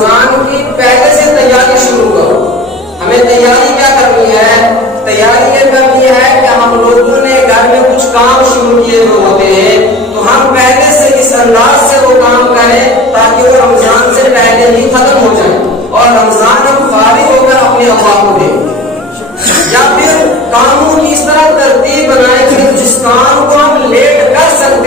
رمضان کی پہلے سے تیاری شروع کرو. ہمیں تیاری کیا کرنی ہے؟ تیاری یہ کرنی ہے کہ ہم لوگوں نے گھر میں کچھ کام شروع کیے ہوئے ہوتے ہیں تو ہم پہلے سے اس انداز سے وہ کام کریں تاکہ وہ رمضان سے پہلے ہی ختم ہو جائے اور رمضان ہم فارغ ہو کر اپنے اللہ کو دیں. یا پھر کاموں کی اس طرح ترتیب بنائیں کہ جس کام کو ہم لیٹ کر سکتے